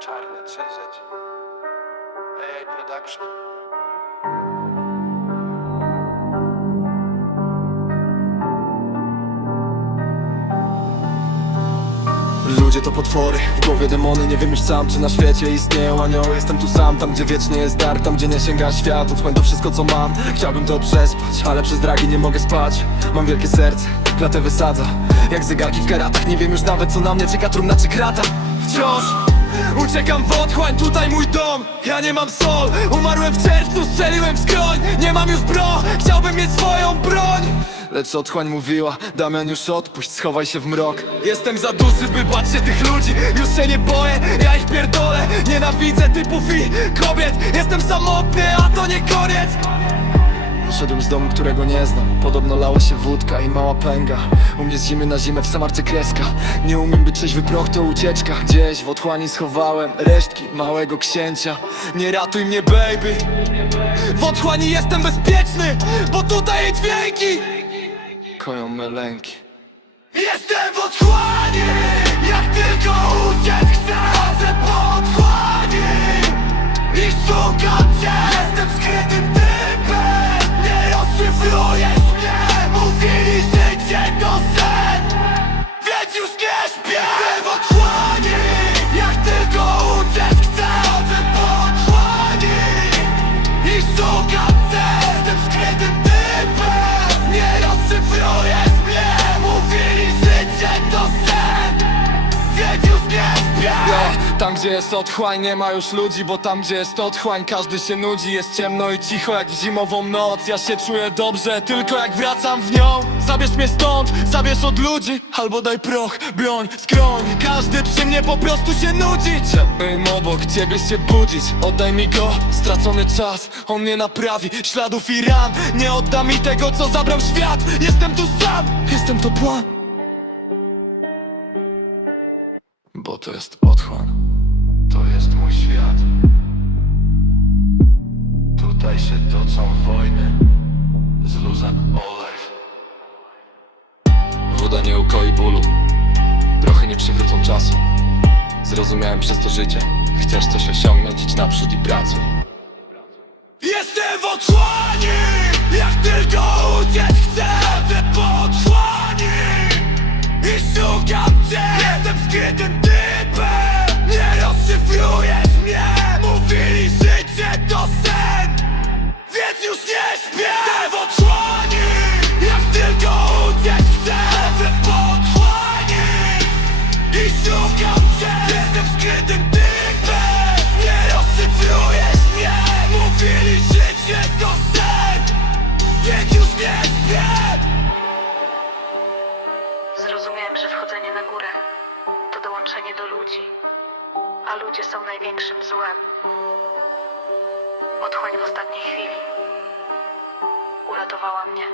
Czarny CZ. Production. Ludzie to potwory, w głowie demony Nie wiem już sam, czy na świecie istnieją anioły. Jestem tu sam, tam gdzie wiecznie jest dar Tam gdzie nie sięga świat, otchłań to wszystko co mam. Chciałbym to przespać, ale przez dragi nie mogę spać. Mam wielkie serce, klatę wysadza Jak zegarki w karatach, nie wiem już nawet co na mnie czeka Trumna czy krata. Wciąż Uciekam w otchłań, tutaj mój dom. Ja nie mam sol, umarłem w czerwcu Strzeliłem w skroń, nie mam już bro Chciałbym mieć swoją broń. Lecz otchłań mówiła, Damian już odpuść, schowaj się w mrok. Jestem za duży, by bać się tych ludzi. Już się nie boję, ja ich pierdolę. Nienawidzę typów i kobiet. Jestem samotny, a to nie koniec Wyszedłem z domu, którego nie znam. Podobno lała się wódka i mała pęga. U mnie z zimy na zimę w samarce kreska. Nie umiem być trzeźwy proch, to ucieczka. Gdzieś w otchłani schowałem resztki małego księcia. Nie ratuj mnie baby. W otchłani jestem bezpieczny Bo tutaj dźwięki Koją me lęki. Jestem w otchłani Jak tylko uciec chcę Chodzę po otchłani więc już nie śpię Tam gdzie jest otchłań nie ma już ludzi Bo tam gdzie jest otchłań każdy się nudzi. Jest ciemno i cicho jak w zimową noc. Ja się czuję dobrze tylko jak wracam w nią. Zabierz mnie stąd, zabierz od ludzi Albo daj proch, broń, skroń. Każdy przy mnie po prostu się nudzi. Chciałbym obok ciebie się budzić. Oddaj mi go, stracony czas On mnie naprawi, śladów i ran Nie odda mi tego co zabrał świat. Jestem tu sam, jestem to plan To jest otchłań. To jest mój świat. Tutaj się toczą wojny. Z luzem olew. Woda nie ukoi bólu. Trochę nie przywrócą czasu. Zrozumiałem przez to życie. Chcesz coś osiągnąć, idź naprzód i pracuj. Jestem w otchłani Jak tylko uciec chcę Chodzę po otchłani. I szukam cię. Jestem skrytym Rozszyfrujesz mnie Mówili życie to sen. Więc już nie śpię. Jak tylko uciec chcę I szukam cię. Nie mnie. Mówili życie to sen. Więc już nie śpię. Zrozumiałem, że wchodzenie na górę to dołączenie do ludzi, a ludzie są największym złem. Otchłań w ostatniej chwili uratowała mnie.